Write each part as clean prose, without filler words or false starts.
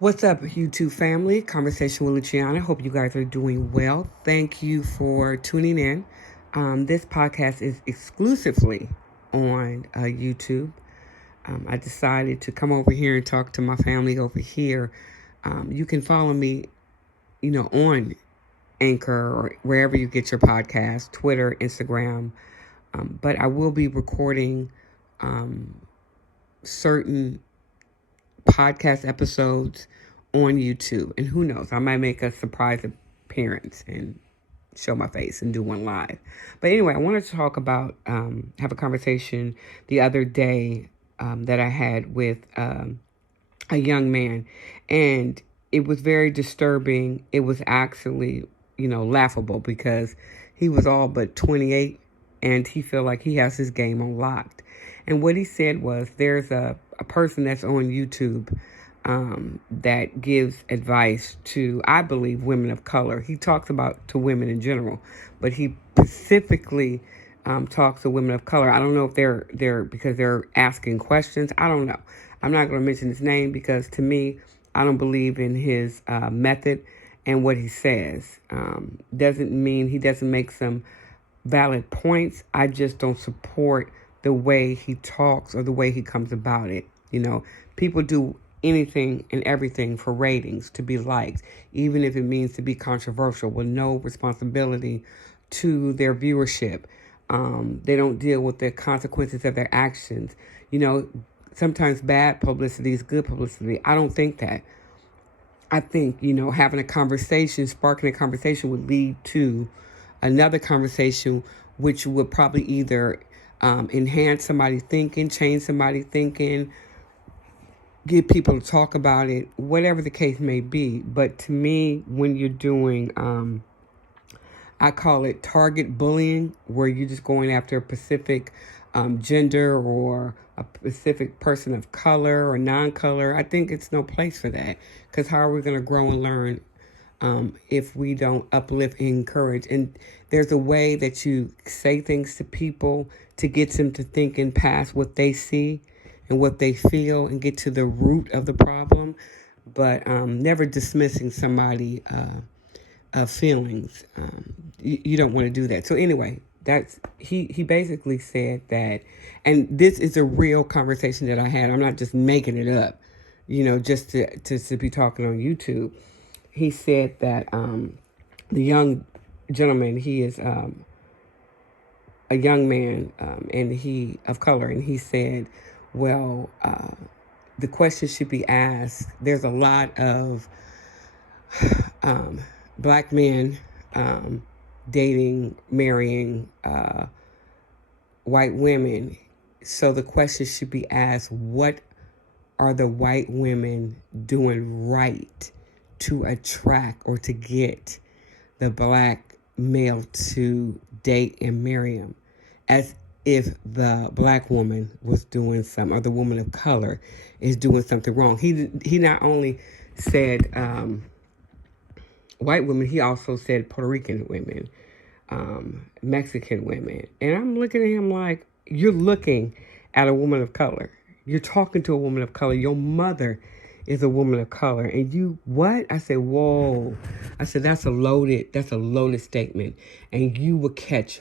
What's up, YouTube family? Conversation with Luciana. Hope you guys are doing well. Thank you for tuning in. This podcast is exclusively on YouTube. I decided to come over here and talk to my family over here. You can follow me, on Anchor or wherever you get your podcast, Twitter, Instagram. But I will be recording certain podcast episodes on YouTube. And who knows, I might make a surprise appearance and show my face and do one live. But anyway, I wanted to talk about, have a conversation the other day that I had with a young man. And it was very disturbing. It was actually, laughable because he was all but 28 and he felt like he has his game unlocked. And what he said was there's a person that's on YouTube that gives advice to, I believe, women of color. He talks about to women in general, but he specifically talks to women of color. I don't know if they're because they're asking questions. I don't know. I'm not going to mention his name because to me, I don't believe in his method and what he says. Doesn't mean he doesn't make some valid points. I just don't support the way he talks or the way he comes about it. People do anything and everything for ratings, to be liked, even if it means to be controversial with no responsibility to their viewership. They don't deal with the consequences of their actions. Sometimes bad publicity is good publicity. I don't think that. I think, having a conversation, sparking a conversation would lead to another conversation, which would probably either enhance somebody's thinking, change somebody's thinking, get people to talk about it, whatever the case may be. But to me, when you're doing, I call it target bullying, where you're just going after a specific gender or a specific person of color or non-color, I think it's no place for that. Because how are we going to grow and learn if we don't uplift and encourage? And there's a way that you say things to people to get them to thinking past what they see and what they feel and get to the root of the problem, but never dismissing somebody's feelings. You don't want to do that. So anyway, that's he basically said that, and this is a real conversation that I had. I'm not just making it up, just to be talking on YouTube. He said that the young gentleman, he is a young man, and he of color, and he said, well, the question should be asked. There's a lot of black men dating, marrying white women. So the question should be asked, what are the white women doing right to attract or to get the black male to date and marry him? As if the black woman was doing something, or the woman of color is doing something wrong. He not only said white women, he also said Puerto Rican women, Mexican women. And I'm looking at him like, you're looking at a woman of color. You're talking to a woman of color. Your mother is a woman of color. And you, what? I said, whoa. I said, that's a loaded statement. And you will catch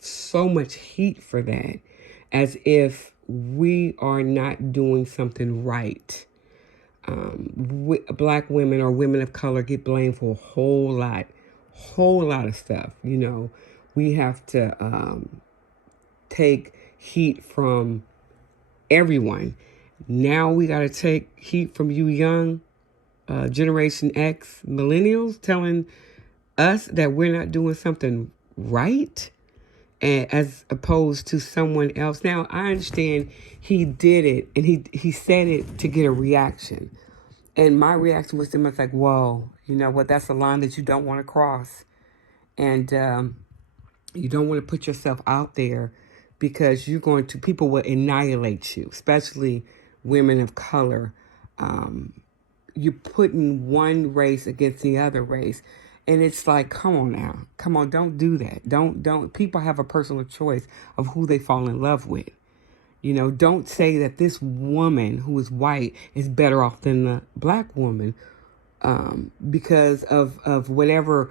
so much heat for that, as if we are not doing something right. Black women or women of color get blamed for a whole lot of stuff. We have to take heat from everyone. Now we got to take heat from you young Generation X millennials telling us that we're not doing something right, and as opposed to someone else. Now, I understand he did it, and he said it to get a reaction. And my reaction was to him, I was like, whoa, you know what? That's a line that you don't want to cross. And you don't want to put yourself out there, because people will annihilate you, especially women of color. You're putting one race against the other race. And it's like, come on now. Come on, don't do that. Don't. People have a personal choice of who they fall in love with. You know, don't say that this woman who is white is better off than the black woman because of whatever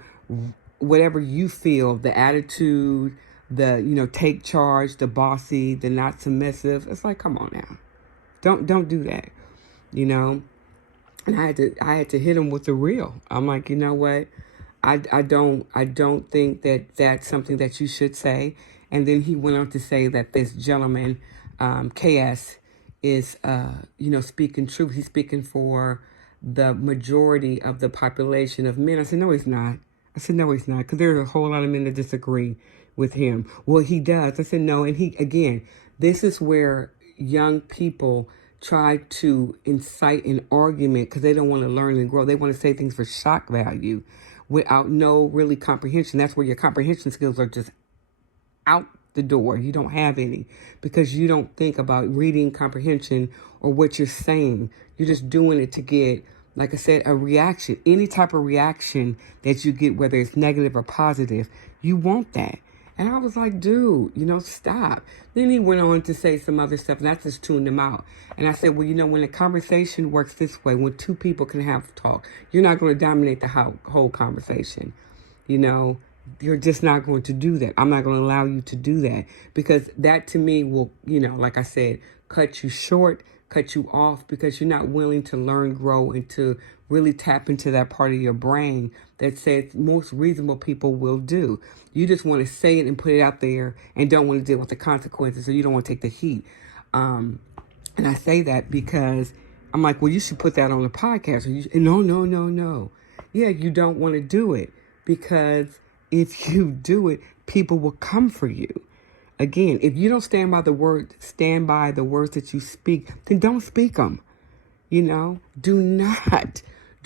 you feel, the attitude, the take charge, the bossy, the not submissive. It's like, come on now, don't do that, you know. And I had to hit him with the real. I'm like, you know what? I don't think that that's something that you should say. And then he went on to say that this gentleman, KS, is speaking truth. He's speaking for the majority of the population of men. I said, no, he's not. I said, no, he's not, because there's a whole lot of men that disagree with him. Well, he does. I said, no. And this is where young people try to incite an argument because they don't want to learn and grow. They want to say things for shock value without no really comprehension. That's where your comprehension skills are just out the door. You don't have any because you don't think about reading comprehension or what you're saying. You're just doing it to get, like I said, a reaction. Any type of reaction that you get, whether it's negative or positive, you want that. And I was like, dude, stop. Then he went on to say some other stuff, and I just tuned him out. And I said, well, when a conversation works this way, when two people can have talk, you're not going to dominate the whole conversation. You're just not going to do that. I'm not going to allow you to do that because that to me will, like I said, cut you short, cut you off because you're not willing to learn, grow, and to really tap into that part of your brain that says most reasonable people will do. You just want to say it and put it out there and don't want to deal with the consequences, so you don't want to take the heat. And I say that because I'm like, well, you should put that on the podcast. No. Yeah, you don't want to do it because if you do it, people will come for you. Again, if you don't stand by the words that you speak, then don't speak them. Do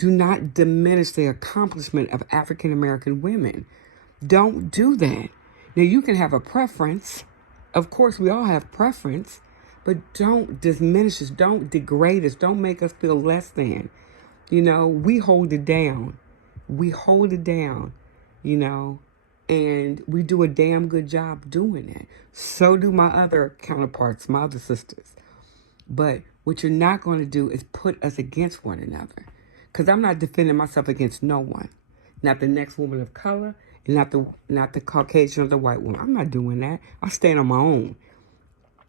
not diminish the accomplishment of African American women. Don't do that. Now, you can have a preference. Of course, we all have preference, but don't diminish us. Don't degrade us. Don't make us feel less than. We hold it down. And we do a damn good job doing that. So do my other counterparts, my other sisters. But what you're not going to do is put us against one another. Because I'm not defending myself against no one. Not the next woman of color, and not the Caucasian or the white woman. I'm not doing that. I stand on my own.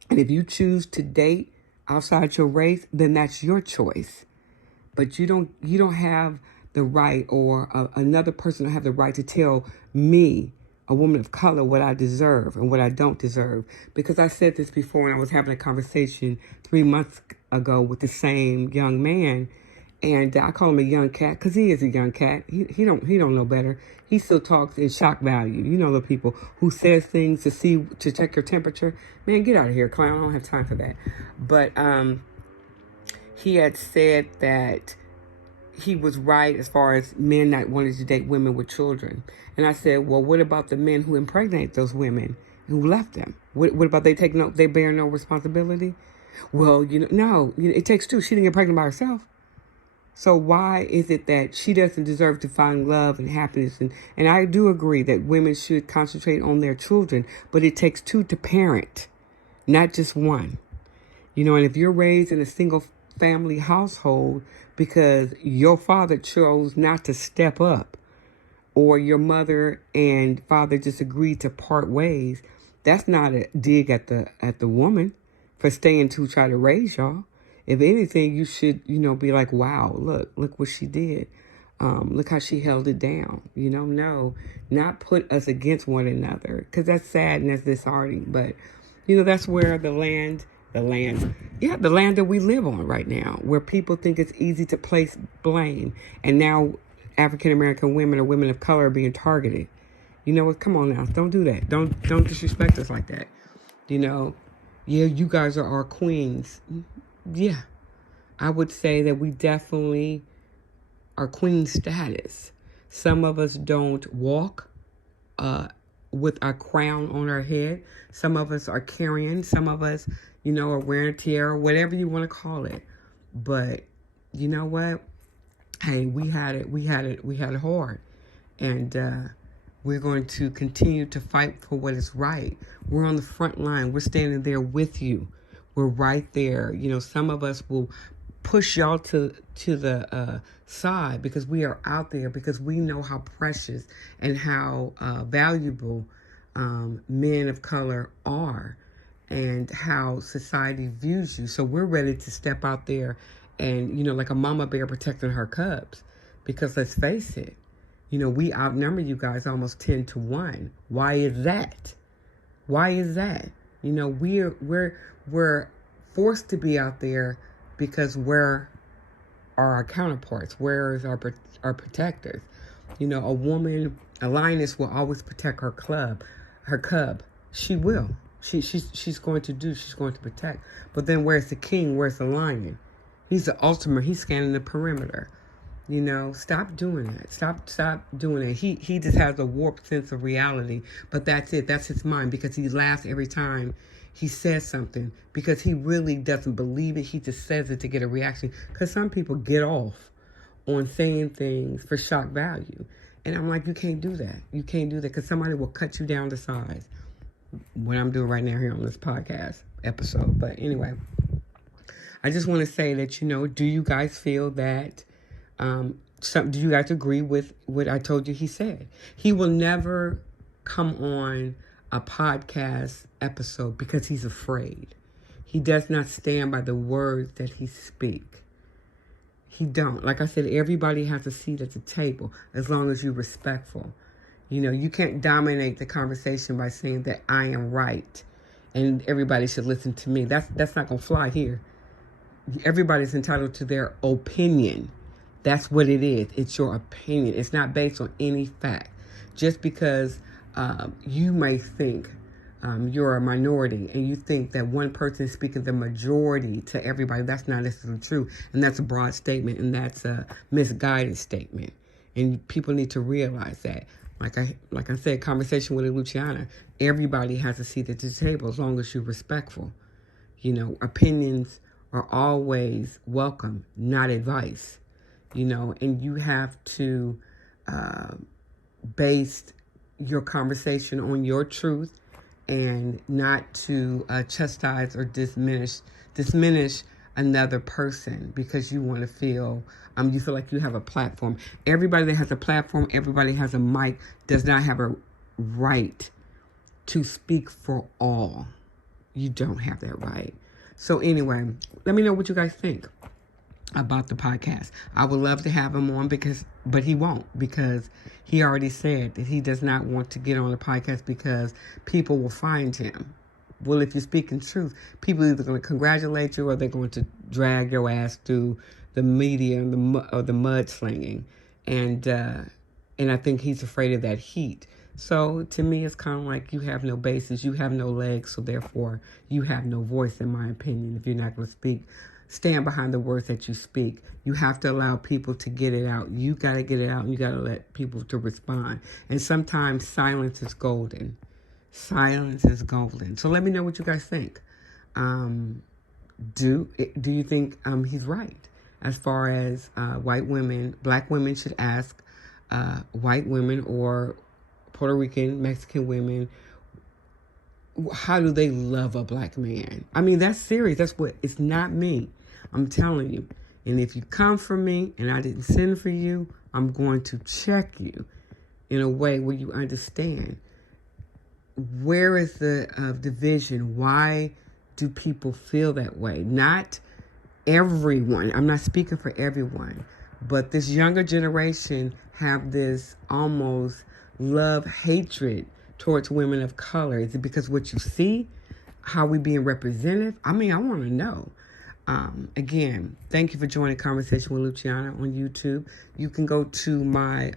And if you choose to date outside your race, then that's your choice. But you don't have the right, or another person don't have the right to tell me, a woman of color, what I deserve and what I don't deserve. Because I said this before, and I was having a conversation 3 months ago with the same young man, and I call him a young cat because he is a young cat. He don't know better. He still talks in shock value. The people who says things to check your temperature. Man, get out of here, clown. I don't have time for that. But he had said that he was right as far as men not wanting to date women with children. And I said, well, what about the men who impregnate those women who left them? What about they bear no responsibility? Well, no, it takes two. She didn't get pregnant by herself. So why is it that she doesn't deserve to find love and happiness? And I do agree that women should concentrate on their children, but it takes two to parent, not just one. And if you're raised in a single family household because your father chose not to step up, or your mother and father just agreed to part ways, that's not a dig at the woman for staying to try to raise y'all. If anything, you should, be like, wow, look what she did. Look how she held it down. No, not put us against one another, because that's sad and that's disheartening. But, that's where the land that we live on right now, where people think it's easy to place blame. And now African American women or women of color are being targeted. Come on now, don't do that. Don't disrespect us like that. Yeah, you guys are our queens. Yeah, I would say that we definitely are queen status. Some of us don't walk with our crown on our head. Some of us are carrying. Some of us, are wearing a tiara, whatever you want to call it. But you know what? Hey, we had it hard. And we're going to continue to fight for what is right. We're on the front line. We're standing there with you. We're right there. You know, some of us will push y'all to the side because we are out there, because we know how precious and how valuable men of color are, and how society views you. So we're ready to step out there and, you know, like a mama bear protecting her cubs. Because let's face it, you know, we outnumber you guys almost 10-1. Why is that? Why is that? You know, we're forced to be out there because where are our counterparts? Where is our protectors? You know, a lioness will always protect her cub. She will. She's going to protect. But then where's the king? Where's the lion? He's the ultimate. He's scanning the perimeter. You know, stop doing that. Stop doing it. He just has a warped sense of reality. But that's it. That's his mind, because he laughs every time he says something, because he really doesn't believe it. He just says it to get a reaction. Because some people get off on saying things for shock value. And I'm like, you can't do that. You can't do that, because somebody will cut you down to size. What I'm doing right now here on this podcast episode. But anyway, I just want to say that, you know, do you guys feel that, do you guys agree with what I told you he said? He will never come on a podcast episode because he's afraid. He does not stand by the words that he speaks. He don't. Like I said, everybody has a seat at the table as long as you're respectful. You know, you can't dominate the conversation by saying that I am right and everybody should listen to me. That's not going to fly here. Everybody's entitled to their opinion. That's what it is. It's your opinion. It's not based on any fact. Just because you may think you're a minority and you think that one person is speaking the majority to everybody, that's not necessarily true. And that's a broad statement, and that's a misguided statement. And people need to realize that. Like I said, conversation with Luciana, everybody has a seat at the table as long as you're respectful. You know, opinions are always welcome, not advice. You know, and you have to base your conversation on your truth, and not to chastise or diminish another person because you want to feel, you feel like you have a platform. Everybody that has a platform, everybody has a mic, does not have a right to speak for all. You don't have that right. So anyway, let me know what you guys think about the podcast. I would love to have him on but he won't, because he already said that he does not want to get on the podcast because people will find him. Well, if you're speaking truth, people are either going to congratulate you or they're going to drag your ass through the media and the mudslinging. And I think he's afraid of that heat. So to me, it's kind of like you have no basis, you have no legs, so therefore you have no voice, in my opinion, if you're not going to stand behind the words that you speak. You have to allow people to get it out. You got to get it out, and you got to let people to respond. And sometimes silence is golden. Silence is golden. So let me know what you guys think. Do you think he's right as far as black women should ask white women or Puerto Rican, Mexican women, how do they love a black man? I mean, that's serious. It's not me. I'm telling you. And if you come for me and I didn't send for you, I'm going to check you in a way where you understand. Where is the division? Why do people feel that way? Not everyone. I'm not speaking for everyone. But this younger generation have this almost love-hatred towards women of color. Is it because what you see, how we being represented? I mean, I want to know. Again, thank you for joining Conversation with Luciana on YouTube. You can go to my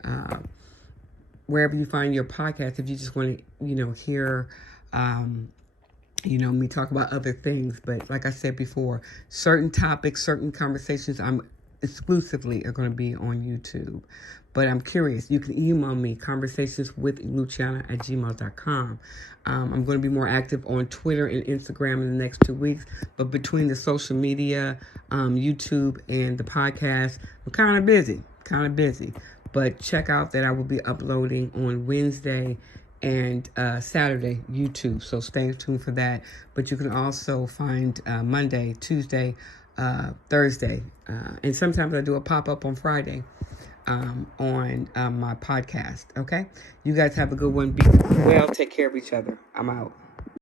wherever you find your podcast if you just want to, hear, me talk about other things. But like I said before, certain topics, certain conversations, exclusively are going to be on YouTube. But I'm curious. You can email me, conversationswithluciana@gmail.com. I'm going to be more active on Twitter and Instagram in the next 2 weeks. But between the social media, YouTube, and the podcast, I'm kind of busy. But check out that I will be uploading on Wednesday and Saturday, YouTube. So stay tuned for that. But you can also find Monday, Tuesday, Thursday, and sometimes I do a pop-up on Friday on my podcast. Okay? You guys have a good one. Be well. Take care of each other. I'm out.